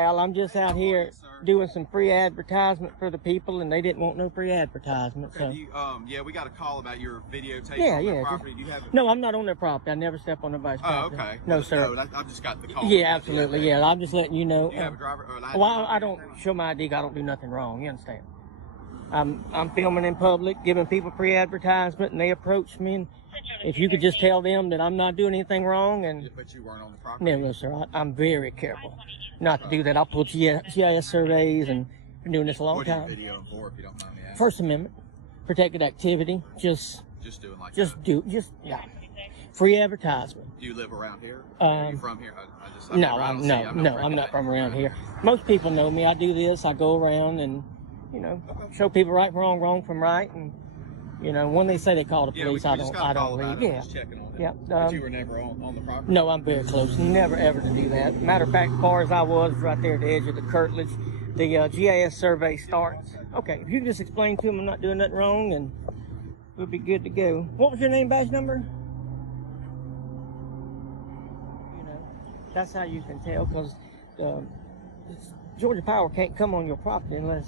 Well, I'm just out here doing some free advertisement for the people, and they didn't want no free advertisement. Okay, So, yeah, we got a call about your videotape yeah, on their property. Do you have it? No, I'm not on their property. I never step on nobody's property. Oh, okay. No, sir. No, I've just got the call. Yeah, absolutely. Yeah, I'm just letting you know. Do you have a driver or an ID? Well, I don't show my ID. I don't do nothing wrong. You understand? I'm filming in public, giving people free advertisement, and they approach me. And if you could just tell them that I'm not doing anything wrong, and But you weren't on the property. no, sir. I'm very careful not to do that. I pull GIS surveys and been doing this a long time. What are you videoing for, if you don't mind me asking? First Amendment, protected activity. Just doing like yeah. Free advertisement. Do you live around here? Are you from here? I'm not from around here. Most people know me. I do this. I go around and, show people right from wrong, wrong from right, and when they say they call the police, I don't leave. Yeah. Just checking on it. Yeah. But you were never on the property? No, I'm very close. Never ever to do that. Matter of fact, as far as I was right there at the edge of the curtilage, the GIS survey starts. Okay, if you can just explain to them I'm not doing nothing wrong, and we'll be good to go. What was your name, badge number? That's how you can tell, because Georgia Power can't come on your property unless.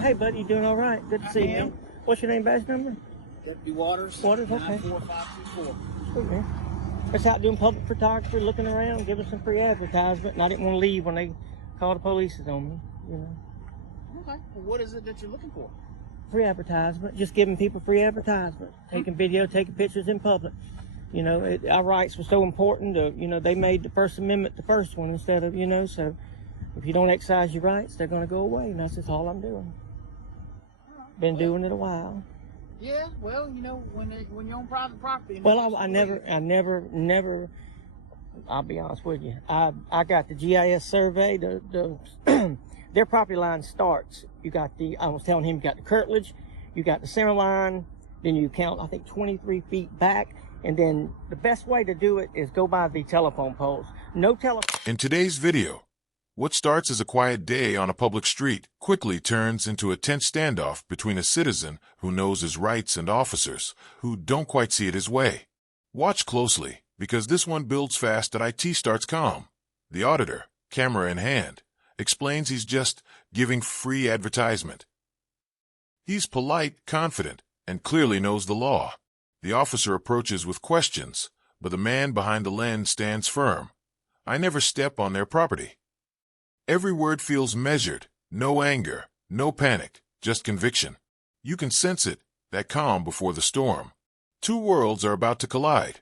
Hey, buddy, you doing all right? Good to see you. What's your name, badge number? Deputy Waters. Waters, okay. 94524. Sweet, man. Just out doing public photography, looking around, giving some free advertisement, and I didn't want to leave when they called the police on me. Okay. Well, what is it that you're looking for? Free advertisement. Just giving people free advertisement. Taking video, taking pictures in public. Our rights were so important. They made the First Amendment the first one instead of, so if you don't exercise your rights, they're going to go away, and that's just all I'm doing. Been doing it a while. Yeah, well, when you're on private property. Well, I never, I'll be honest with you. I got the GIS survey, their property line starts. I was telling him, you got the curtilage, you got the center line, then you count, I think, 23 feet back. And then the best way to do it is go by the telephone poles. No telephone. In today's video, what starts as a quiet day on a public street quickly turns into a tense standoff between a citizen who knows his rights and officers who don't quite see it his way. Watch closely, because this one builds fast and IT starts calm. The auditor, camera in hand, explains he's just giving free advertisement. He's polite, confident, and clearly knows the law. The officer approaches with questions, but the man behind the lens stands firm. I never step on their property. Every word feels measured, no anger, no panic, just conviction. You can sense it, that calm before the storm. Two worlds are about to collide.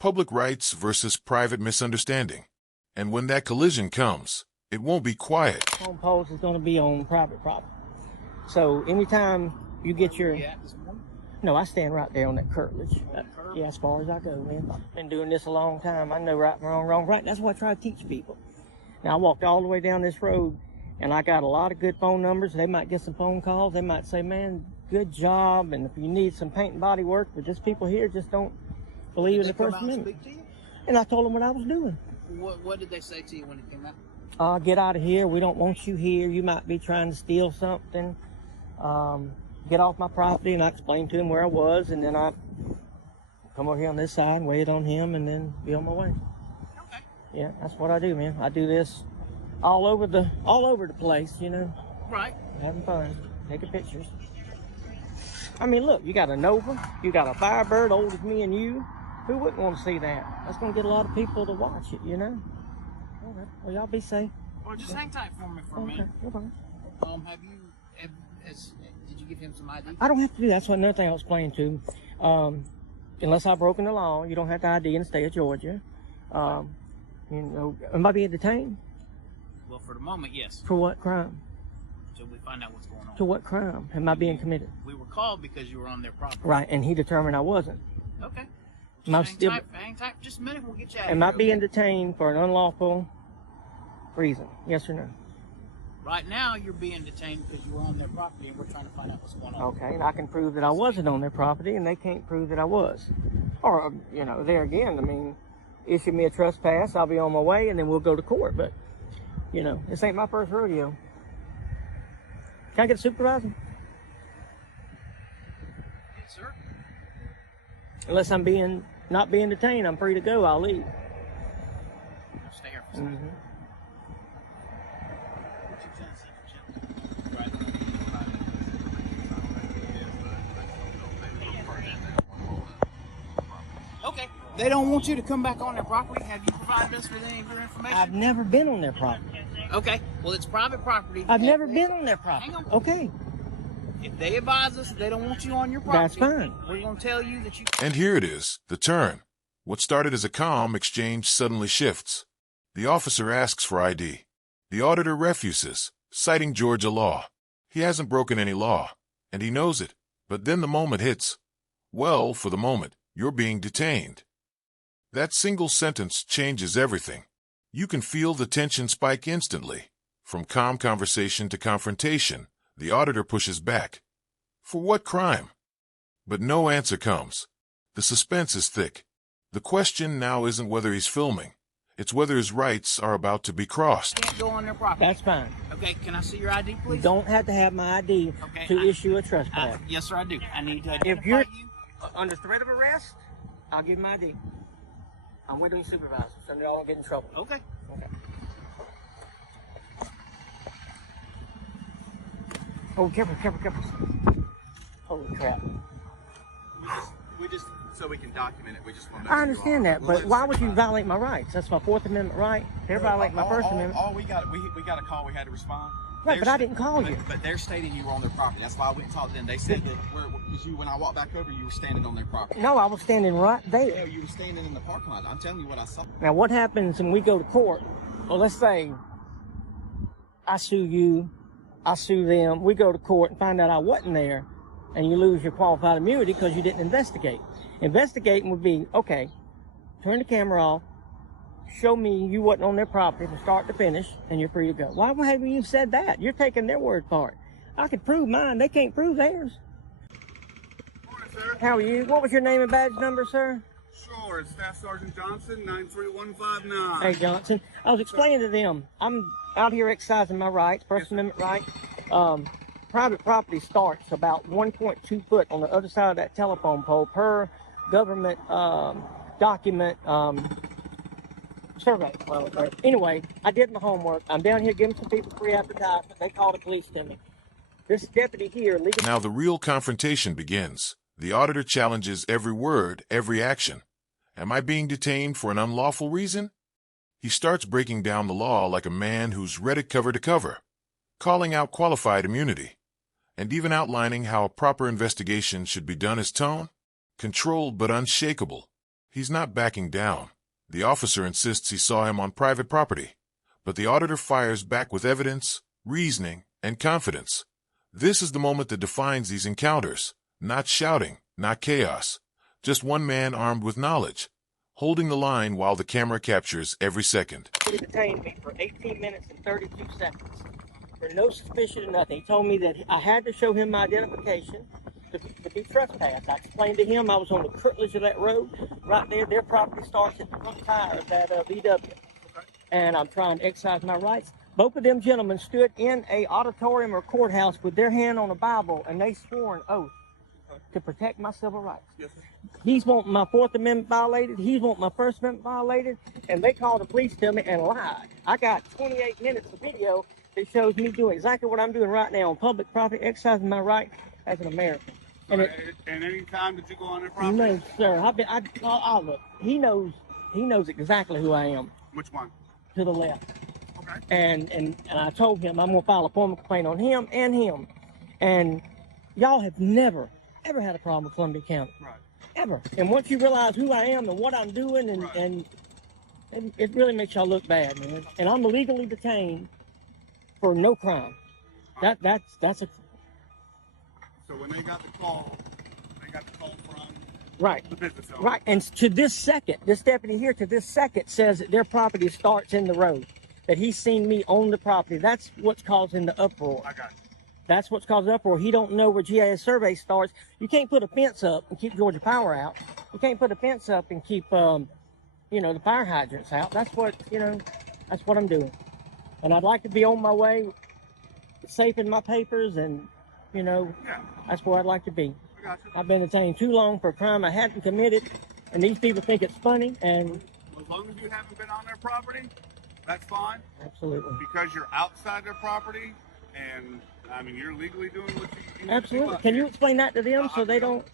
Public rights versus private misunderstanding. And when that collision comes, it won't be quiet. Home poles is going to be on private property. So anytime you get your... No, I stand right there on that curtilage. Yeah, as far as I go, man. Been doing this a long time. I know right from wrong, wrong, right. That's what I try to teach people. Now, I walked all the way down this road, and I got a lot of good phone numbers. They might get some phone calls. They might say, man, good job, and if you need some paint and body work, but just people here just don't believe in the First Amendment. And I told them what I was doing. What did they say to you when it came out? Get out of here. We don't want you here. You might be trying to steal something. Get off my property, and I explained to him where I was, and then I come over here on this side, wait on him, and then be on my way. Okay. Yeah, that's what I do, man. I do this all over the place, Right. Having fun, taking pictures. I mean, look, you got a Nova, you got a Firebird old as me and you. Who wouldn't want to see that? That's going to get a lot of people to watch it, Okay. Well, y'all be safe. Well, just hang tight for me for a minute. Okay. Did you give him some ID? I don't have to do that. That's another thing I was explaining to him. Unless I've broken the law, you don't have to ID in the state of Georgia. Am I being detained? Well, for the moment, yes. For what crime? Until we find out what's going on. To what crime am I being committed? We were called because you were on their property. Right, and he determined I wasn't. Okay. Hang tight. Just a minute, we'll get you out of here. Am I being detained for an unlawful reason? Yes or no? Right now, you're being detained because you were on their property, and we're trying to find out what's going on. Okay, and I can prove that I wasn't on their property, and they can't prove that I was. Or, there again, issue me a trespass, I'll be on my way, and then we'll go to court. But, this ain't my first rodeo. Can I get a supervisor? Yes, sir. Unless I'm not being detained, I'm free to go, I'll leave. Stay here for a second. They don't want you to come back on their property. Have you provided us with any of your information? I've never been on their property. Okay. Well, it's private property. I've never been on their property. Hang on. Okay. If they advise us they don't want you on your property, That's fine. We're going to tell you that you... And here it is, the turn. What started as a calm exchange suddenly shifts. The officer asks for ID. The auditor refuses, citing Georgia law. He hasn't broken any law, and he knows it. But then the moment hits. Well, for the moment, you're being detained. That single sentence changes everything. You can feel the tension spike instantly. From calm conversation to confrontation, the auditor pushes back. For what crime? But no answer comes. The suspense is thick. The question now isn't whether he's filming. It's whether his rights are about to be crossed. Can't go on their property. That's fine. Okay, can I see your ID, please? You don't have to have my ID to issue a trespass. Yes, sir, I do. I need to identify If you're you. under threat of arrest, I'll give my ID. I'm with the supervisor, so they all don't get in trouble. Okay. Okay. Oh, careful. Holy crap. We just so we can document it. We just want to. I understand that, but why would you violate my rights? That's my Fourth Amendment right. They're violating my First Amendment. All we got a call. We had to respond. Right, but I didn't call you. But they're stating you were on their property. That's why we talked to them. They said that because when I walked back over, you were standing on their property. No, I was standing right there. Yeah, you were standing in the parking lot. I'm telling you what I saw. Now, what happens when we go to court? Well, let's say I sue you, I sue them, we go to court and find out I wasn't there, and you lose your qualified immunity because you didn't investigate. Investigating would be, okay, turn the camera off, show me you wasn't on their property from start to finish, and you're free to go. Why haven't you said that? You're taking their word for it. I could prove mine. They can't prove theirs. Morning, sir. How are you? What was your name and badge number, sir? Sure, it's Staff Sergeant Johnson, 93159. Hey, Johnson. I was explaining to them, I'm out here exercising my rights, First Amendment right. Private property starts about 1.2 foot on the other side of that telephone pole per government document survey. Anyway, I did my homework. I'm down here giving some people free advertisement. They called the police to me. This deputy here legally... Now the real confrontation begins. The auditor challenges every word, every action. Am I being detained for an unlawful reason? He starts breaking down the law like a man who's read it cover to cover, calling out qualified immunity, and even outlining how a proper investigation should be done. His tone? Controlled but unshakable. He's not backing down. The officer insists he saw him on private property, but the auditor fires back with evidence, reasoning, and confidence. This is the moment that defines these encounters. Not shouting, not chaos. Just one man armed with knowledge, holding the line while the camera captures every second. He detained me for 18 minutes and 32 seconds for no suspicion of nothing. He told me that I had to show him my identification to be trespassed. I explained to him I was on the curtilage of that road. Right there, their property starts at the front tire of that VW. And I'm trying to exercise my rights. Both of them gentlemen stood in a auditorium or courthouse with their hand on a Bible, and they swore an oath to protect my civil rights. Yes, sir. He's wanting my Fourth Amendment violated. He's wanting my First Amendment violated. And they called the police to me and lied. I got 28 minutes of video that shows me doing exactly what I'm doing right now on public property, exercising my right as an American. And And any time did you go on their property? no, sir. I'll look. He knows exactly who I am. Which one? To the left. Okay. And I told him I'm gonna file a formal complaint on him and him. And y'all have never, ever had a problem with Columbia County. Right. Ever. And once you realize who I am and what I'm doing, and it really makes y'all look bad, man. And I'm illegally detained for no crime. That's a So when they got the call from right. the business owner. Right. And to this second, this deputy here to this second says that their property starts in the road. That he's seen me on the property. That's what's causing the uproar. I got you. That's what's causing the uproar. He don't know where GIS survey starts. You can't put a fence up and keep Georgia Power out. You can't put a fence up and keep, the fire hydrants out. That's what I'm doing. And I'd like to be on my way, safe in my papers, and, that's where I'd like to be. I got you. I've been detained too long for a crime I hadn't committed, and these people think it's funny, and... As long as you haven't been on their property, that's fine. Absolutely. Because you're outside their property, and you're legally doing what you need Absolutely. to do. Can you explain that to them so they don't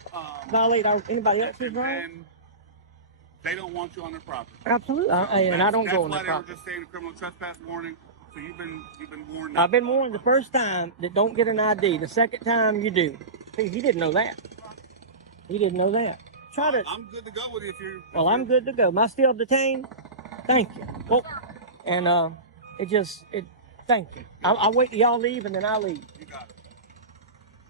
violate anybody else's And right? then they don't want you on their property. Absolutely. And I don't go on That's that why they were property. just saying a criminal trespass warning. So you've been warned. I've been warned the first time that don't get an ID. The second time you do. See, he didn't know that. He didn't know that. Try to. I'm good to go with you if you're. Well, I'm good to go. Am I still detained? Thank you. Well, and thank you. I'll wait till y'all leave and then I'll leave. You got it.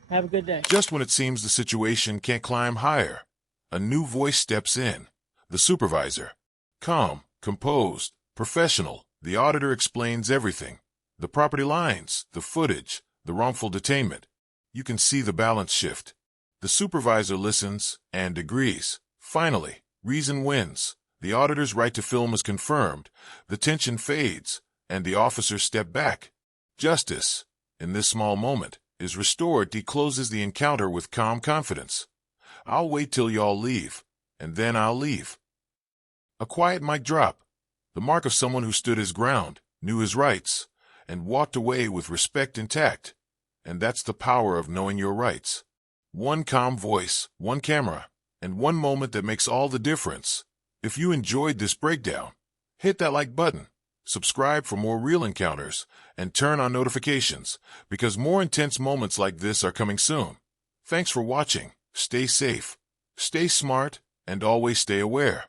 Have a good day. Just when it seems the situation can't climb higher, a new voice steps in. The supervisor. Calm, composed, professional. The auditor explains everything. The property lines, the footage, the wrongful detainment. You can see the balance shift. The supervisor listens and agrees. Finally, reason wins. The auditor's right to film is confirmed. The tension fades, and the officers step back. Justice, in this small moment, is restored. He closes the encounter with calm confidence. I'll wait till y'all leave, and then I'll leave. A quiet mic drop. The mark of someone who stood his ground, knew his rights, and walked away with respect intact. And that's the power of knowing your rights. One calm voice, one camera, and one moment that makes all the difference. If you enjoyed this breakdown, hit that like button, subscribe for more real encounters, and turn on notifications, because more intense moments like this are coming soon. Thanks for watching. Stay safe, stay smart, and always stay aware.